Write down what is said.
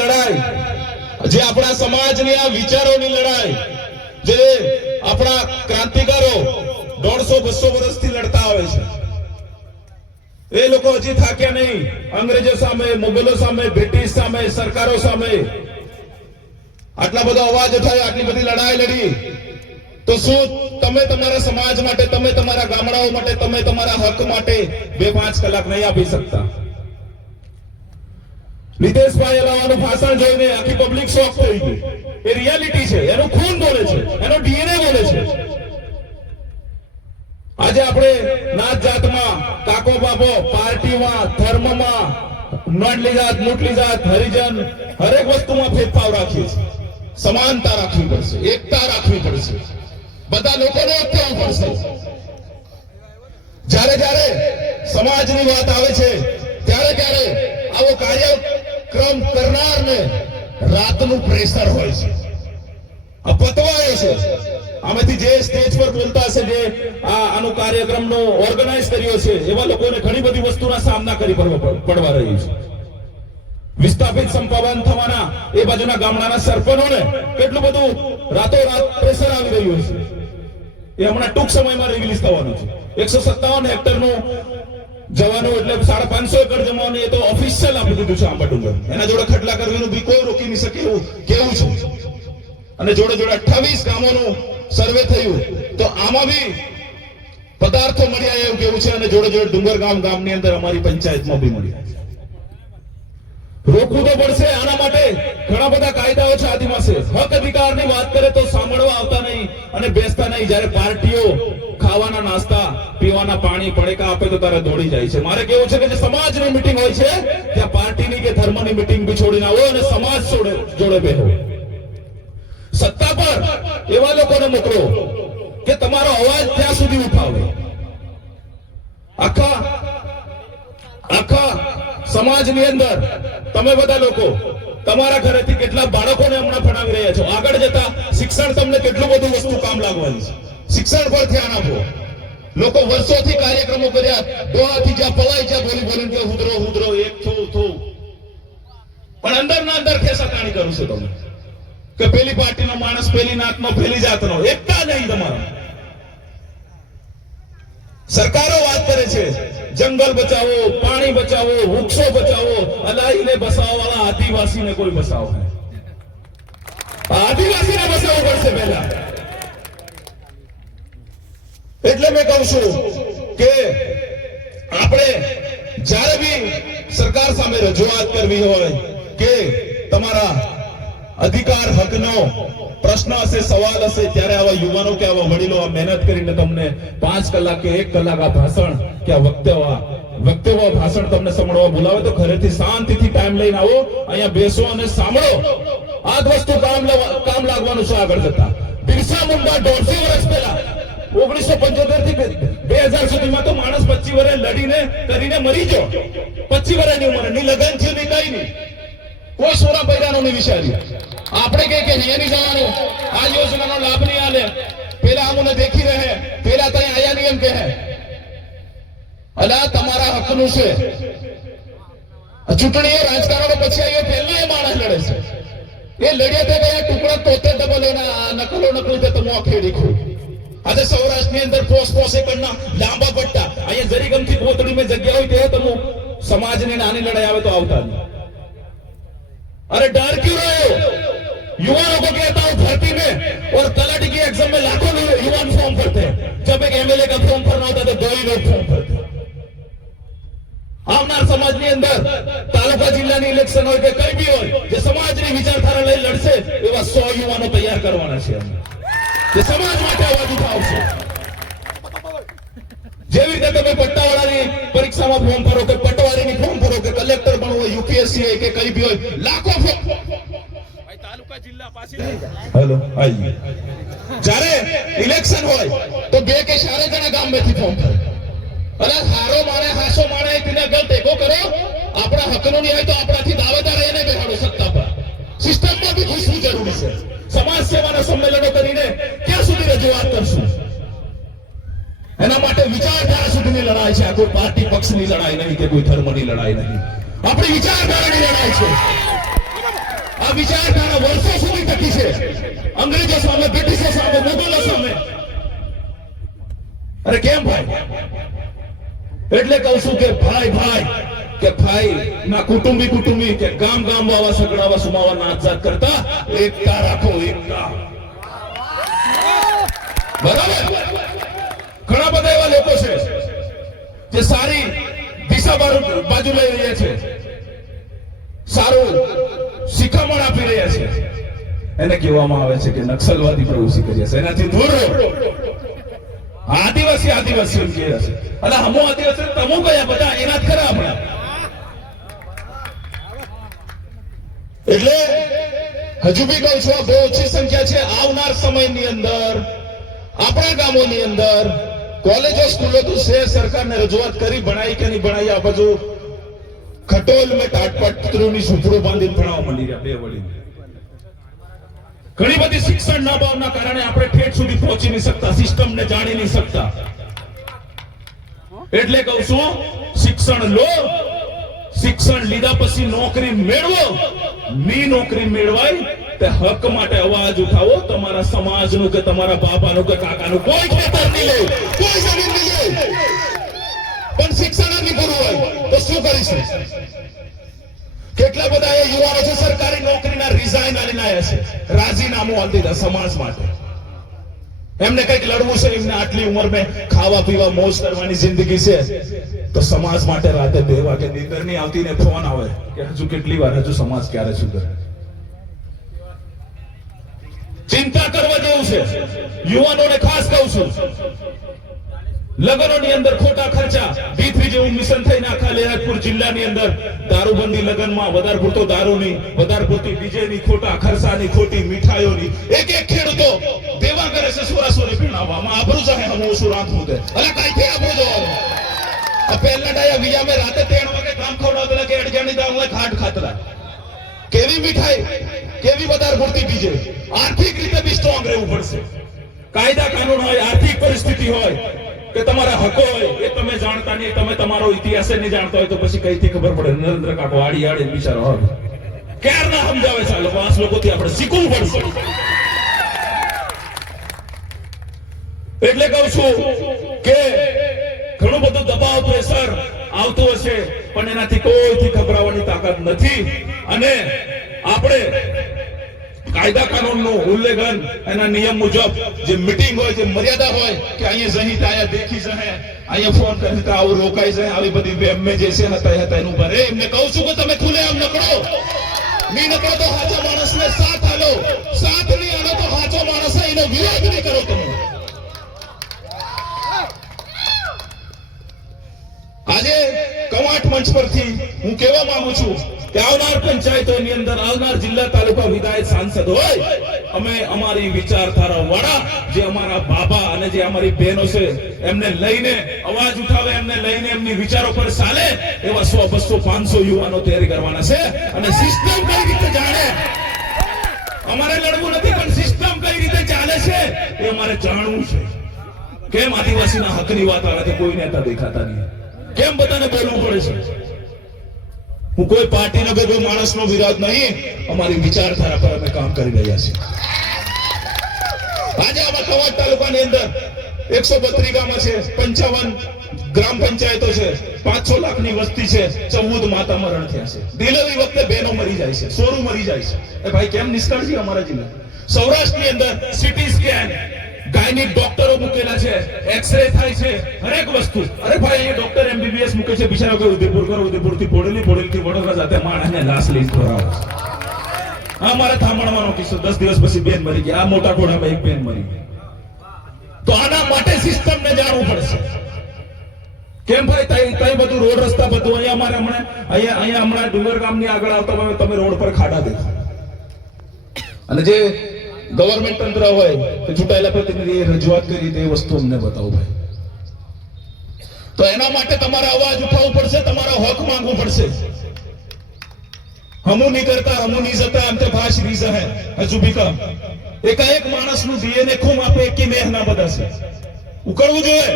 લડાઈ, જે આપણા સમાજની આ વિચારોની લડાઈ, જે આપણા ક્રાંતિકારો 150-200 વર્ષથી લડતા આવે છે, એ લોકો હજી થાક્યા નહીં. અંગ્રેજો સામે, મુગલો સામે, બ્રિટિશ સામે, સરકારો સામે આટલા બધો અવાજ ઉઠાવ્યો, આટલી બધી લડાઈ લડી, તો શું તમે તમારા સમાજ માટે, તમે તમારા ગામડાઓ માટે, તમે તમારા હક માટે 2-5 કલાક નહીં આપી શકતા? નિતેશભાઈ અલાવાનું ભાષણ જોઈને આખી પબ્લિક શોક થઈ ગઈ. એ રિયાલિટી છે, એનું ખૂન બોલે છે, એનો ડીએનએ બોલે છે. આજે આપણે નાત જાતમાં, કાકો બાપો, પાર્ટીમાં, ધર્મમાં, નડલી જાત, મુટલી જાત, હરિજન, હરેક વસ્તુમાં ભેદભાવ રાખીએ છીએ. સમાનતા રાખવી પડશે, એકતા રાખવી પડશે, બધા લોકોને એક થવું પડશે. જ્યારે જ્યારે સમાજની વાત આવે છે, ત્યારે આવો કાર્યક્રમ કરનારને રાતનું પ્રેશર હોય છે, પતવાય છે. આમાંથી જે સ્ટેજ પર બોલતા હશે, જે આનો કાર્યક્રમનો ઓર્ગેનાઇઝ કર્યો છે, એવા લોકોને ઘણી બધી વસ્તુના સામના કરી પડવા રહ્યું છે. વિસ્થાપિત સંપાદન થવાના એ બાજુના ગામડાના સરપંચોને કેટલું બધું રાતોરાત પ્રેશર આવી રહ્યું છે. એ હમણાં ટૂંક સમયમાં રિલીઝ થવાનું છે. 157 હેક્ટરનું જવાનું એટલે 550 એકર જમવાનું, એ તો ઓફિશિયલ આપી દીધું છે આંબા ડુંગર. એના જોડે ખટલા કરવાનું બી કોઈ રોકી નહીં શકે એવું કેવું છે. અને જોડે 28 ગામોનું સર્વે થયું, તો આમાં બી પદાર્થો મળ્યા એવું કેવું છે. અને જોડે ડુંગર ગામની અંદર અમારી પંચાયતમાં બી મળ્યા. રોકવું તો પડશે. આના માટે ઘણા બધા કાયદાઓ છે આદિવાસી. હક અધિકારની વાત કરે તો સાંભળવા આવતા નહીં અને બેસતા નહીં. જ્યારે પાર્ટીઓ ખાવાના નાસ્તા, પીવાના પાણી, પડેકા આપે તો તારે દોડી જાય છે. મારે કેવું છે કે જે સમાજની મીટિંગ હોય છે, ત્યાં પાર્ટીની કે ધર્મની મીટિંગ બી છોડીને આવો અને સમાજ જોડે બેહો. સત્તા પર એવા લોકોને મોકલો કે તમારો અવાજ ત્યાં સુધી ઉઠાવે. આખા સમાજની અંદર તમે બધા લોકો તમારા ઘરેથી કેટલા બાળકોને હમણાં ભણાવી રહ્યા છો. આગળ જતા શિક્ષણ તમને કેટલું બધું વસ્તુ કામ લાગવાની છે. શિક્ષણ પર ધ્યાન આપો. લોકો વર્ષોથી કાર્યક્રમો કર્યા, ડોહાથી જ્યાં પલાય જ્યાં બોલીને કે હુદરો એક થો, પણ અંદરના અંદર ખેસાતાણી કરું છું તમે કે પેલી પાર્ટીનો માણસ, પેલી નાતનો, પેલી જાતનો. એકતા નહીં તમારા. સરકારો વાત કરે છે જંગલ બચાવો, પાણી બચાવો, વૃક્ષો બચાવો, અલાહીને બસાવવા વાળા આદિવાસીને કોઈ બસાવો નહીં. આદિવાસીને બસાવવું પડશે પહેલા. એટલે મેં કહું છું કે આપણે જ્યારે બી સરકાર સામે રજૂઆત કરવી હોય કે તમારા અધિકાર, હકનો પ્રશ્ન હશે, સવાલ હશે, ત્યારે આવા યુવાનો કે આવા વડીલો મહેનત કરીને તમને 5 કલાક કે 1 કલાક આ ભાષણ કે આ વક્તવ્ય ભાષણ તમને સાંભળવા બોલાવે તો ઘરેથી શાંતિથી ટાઈમ લઈને આવો, અહીંયા બેસો અને સાંભળો. આ જ વસ્તુ કામ લાગવાનું છે આગળ જતા. બિરસા મુંડા 150 વર્ષ પહેલા 1975 થી 2000 સુધીમાં તો માણસ 25 વર્ષ લડીને કરીને મરી ગયો. 25 વર્ષની ઉંમરે ની લગન થયું નહીં, કઈ નહીં. કોઈ સોરા પૈદાનો નહીં વિચાર્યું. આપણે કે નહીં જવાનું, આ યોજનાનો લાભ નહીં આલે, પેલા અમને દેખી રહે, પેલા ત્યાં આયા નહીં એમ કહે. અલા તમારા હકનું છે. ચૂંટણી રાજકારણો પછી આવ્યો, પહેલા એ માણસ લડે છે. એ લડ્યા તે ગયા ટુકડા તોતે ડબલ નકલી તે તમે ખેડી ખો. આજે સૌરાષ્ટ્રની અંદર પોસ એકરના લાંબા પટ્ટા, અહીંયા જરીગમથી કોતડી में જગ્યા હોય તે તમે સમાજની નાની લડાઈ આવે તો આવતા નહીં. अरे डर क्यों रहे हो? युवाओं को कहता हूं भर्ती में और तलाटी की एग्जाम में लाखों युवा फॉर्म भरते हैं. जब एक एमएलए का फॉर्म भरना होता तो 2 ही लोग फॉर्म भरते. આવનાર સમાજની અંદર તાલુકા જિલ્લાની ઇલેક્શન હોય કે કઈ બી હોય, જે સમાજની વિચારધારા લઈ લડશે એવા 100 યુવાનો તૈયાર કરવાના છે. જે સમાજ માટે અવાજ ઉઠાવશે. જેવી રીતે તમે પટ્ટાવાળાની પરીક્ષામાં ફોર્મ ભરો કે પટવારીની ફોર્મ ભરો કે કલેક્ટર બનવું હોય, યુપીએસસી હોય કે કઈ બી હોય, લાખો તાલુકા જિલ્લા પાછી. હેલો આઈ જ્યારે ઇલેક્શન હોય તો 2 કે 4 જણા ગામમાંથી ફોર્મ ભરે. અરે હારો માણે હાસો માણે તેને ગલ ટેકો કરો. આપણા હકનો નહીં હોય તો આપણાથી દાવેદાર એને બેહાડો સત્તા પર. સિસ્ટમમાં બી ઘૂસવું જરૂરી છે. સમાજ સેવાના સંમેલનો કરીને ક્યાં સુધી રજૂઆત કરશું? એના માટે વિચારધારા સુધીની લડાઈ છે. આ કોઈ પાર્ટી પક્ષની લડાઈ નહીં કે કોઈ ધર્મની લડાઈ નહીં. આપણી વિચારધારાની લડાઈ છે. વિચારધારા વર્ષો સુધી ટકી છે, અંગ્રેજો સામે, બ્રિટિશો સામે, મુગલો સામે. અરે કેમ ભાઈ? એટલે કહું છું કે ભાઈ કે ભાઈ ના કુટુંબી કે ગામ વાવા સગડાવા સુમાવા નાચજાત કરતા એકતા રાખો, એકતા. બરાબર? ઘણા બધા એવા લોકો છે જે સારી દિશા બાજુ લઈ રહ્યા છે, સારું શિખામણ આપી રહ્યા છે. એને કહેવામાં આવે છે કે નક્સલવાદી પ્રવૃત્તિ કરી છે, એનાથી દૂર રહો. આદિવાસી એમ કહે છે. એટલે હમો આદિવાસી તમો કયા બધા એના જ ખરા આપણે. એટલે હજુ બી કહું છું, બહુ ઓછી સંખ્યા છે. આવનાર સમયની અંદર આપણા ગામોની અંદર કોલેજો, સ્કૂલો તો છે, સરકારને રજૂઆત કરી, ભણાઈ કે નહીં ભણાઈ. આ બાજુ ખટોલ મેં ટાટપત્રીની ઝૂંપડું બાંધીને ભણાવવા માંડી રહ્યા બે વળી. ઘણી બધી શિક્ષણ ના ભાવના કારણે આપણે ઠેઠ સુધી પહોંચી નહીં શકતા, સિસ્ટમને જાણી નહીં શકતા. એટલે કહું છું, શિક્ષણ લો, શિક્ષણ લીધા પછી નોકરી મેળવો. ની નોકરી મેળવાય તે હક માટે અવાજ ઉઠાવો. તમારા સમાજનું કે તમારા બાપાનું કે કાકાનું કોઈ ખેતર નહીં લે, કોઈ જમીન નહીં લે, પણ શિક્ષણ નહીં પૂરું હોય તો શું કરીશું? કેટલા બધા એ યુવાનો છે સરકારી નોકરીના રિઝાઇન આલીને આવ્યા છે, રાજીનામું આપી દીધા સમાજ માટે. એમને કઈક લડવું છે, એમને આટલી ઉંમરમાં ખાવા પીવા મોજ કરવાની જિંદગી છે, તો સમાજ માટે રાતે 2 વાગે નીંદર નહીં આવતી ને ફોન આવે કે હજુ કેટલી વાર, હજુ સમાજ ક્યારે સુધરે? ચિંતા કરવા જેવું છે. યુવાનોને ખાસ કહું છું, લગ્નોની અંદર ખોટા ખર્ચા, D3 જેવું મિશન થઈને આખા લહેરાજપુર જિલ્લાની અંદર દારૂબંધી, લગ્નમાં વધારે પૂરતો દારૂની, વધારે પૂરતી ડીજેની, ખોટા ખર્ચાની, ખોટી મીઠાઈઓની. એક ખેડૂતો દેવા કરે છે સોરાસોરી પીણાવવામાં. આબરૂ જાહે હમ ઓછું રાંધવું દે. અરે કઈથી આબરૂ જોવાનું? આ પહેલા ડાયા વિયા મેં રાતે 3 વાગે કામ ખવડાવતા કે અડજાની દાળ ખાટ ખાતરા. કેવી મીઠાઈ, કેવી વધારે પૂરતી ડીજે. આર્થિક રીતે બી સ્ટ્રોંગ રહેવું પડશે. કાયદા કાનૂન હોય, આર્થિક પરિસ્થિતિ હોય કે તમારા હકો હોય, એ તમે જાણતા નહીં, તમે તમારો ઇતિહાસ નહીં જાણતા હોય તો પછી કઈથી ખબર પડે? નરેન્દ્ર કાકો આડી બિચારો હવે ક્યાર ના સમજાવે છે. લોકો આ લોકોથી આપણે શીખવું પડશે. એટલે કહું છું કે ઘણું બધું દબાવ, પ્રેશર આવતું હશે, પણ એનાથી કોઈથી ખબરાવવાની તાકાત નથી. અને આપણે કાયદા કાનૂનનું ઉલ્લંઘન, એના નિયમ મુજબ જે મીટિંગ હોય, જે મર્યાદા હોય કે અહીંયા જઈ આયા દેખી જશે, અહીંયા ફોન કરી આવું રોકાઈ જાય, આવી બધી એમને જે છે હતા એનું ભરે. એમને કહું છું કે તમે ખુલે આમ નકળો, નહીં નકળો તો હાચો માણસને સાથ આલો, સાથ નહીં આલો તો હાચો માણસ એનો વિરોધ નહીં કરો. તમે આજે કવાંટ મંચ પરથી હું કહેવા માંગુ છું કે આવનાર પંચાયતોની અંદર, આવનાર જિલ્લા તાલુકા વિધાયક સાંસદ હોય, અમે અમારી વિચારધારા વાળા જે અમારા બાબા અને જે અમારી બહેનો છે એમને લઈને અવાજ ઉઠાવે, એમને લઈને એમની વિચારો પર ચાલે એવા 100, 200, 500 યુવાનો તૈયારી કરવાના છે. અને સિસ્ટમ કઈ રીતે જાણે, અમારે લડવું નથી, પણ સિસ્ટમ કઈ રીતે ચાલે છે એ અમારે જાણવું છે. કેમ આદિવાસીના હકની વાત આવે તો કોઈ નેતા દેખાતા નહીં? કેમ બધાને બોલવું પડે છે? હું કોઈ પાર્ટીનો કે કોઈ માણસનો વિરોધ નહીં, અમારી વિચારધારા પર અમે કામ કરી રહ્યા છીએ. આજે આમાં કવાંટ તાલુકાની અંદર 132 ગામો છે, 55 ગ્રામ પંચાયતો છે, 5-6 લાખની વસ્તી છે, 14 માતા મરણ થયા છે. ડિલિવરી વખતે બહેનો મરી જાય છે, સોરું મરી જાય છે. એ ભાઈ કેમ નિષ્કાળજી અમારા જિલ્લા? સૌરાષ્ટ્રની અંદર સિટી સ્કેન, ગાયનિક ડોક્ટરો મૂકેલા છે, એક્સરે થાય છે, હરેક વસ્તુ. અરે ભાઈ અહીંયા ડોક્ટર MBBS મૂકે છે, બિચારા કોઈ ઉદયપુર થી બોડેલી થી વડોદરા જાતે માણસને લાશ લઈ ધોરાવે છે. આ મારા થામણવાનો કિસ્સો, 10 દિવસ પછી બેન મરી ગયા. આ મોટા ઘોડામાં એક બેન મરી ગઈ. તો આના માટે સિસ્ટમને જાણવું પડશે. કેમ ભાઈ તઈ બધું રોડ રસ્તા બધું અહીંયા અમારે અહીંયા હમણાં ડુંગર ગામની આગળ આવતા તમે રોડ પર ખાડા દેખો. અને જે ગવર્મેન્ટ તંત્ર હોય કે ચૂંટાયેલા પ્રતિનિધિએ રજૂઆત કરી તે વસ્તુ અમને બતાવો ભાઈ. તો એના માટે તમારે અવાજ ઉઠાવવું પડશે, તમારા હક માંગવું પડશે. હમું નહીં કરતા, હમું નહીં જતા, અંતે ભાષ રીઝ હે હજુ ભી કામ. એકાએક માણસનું DNA ખૂમ આપે એકી મેહ ના બધાશે. ઉકળવું જોઈએ.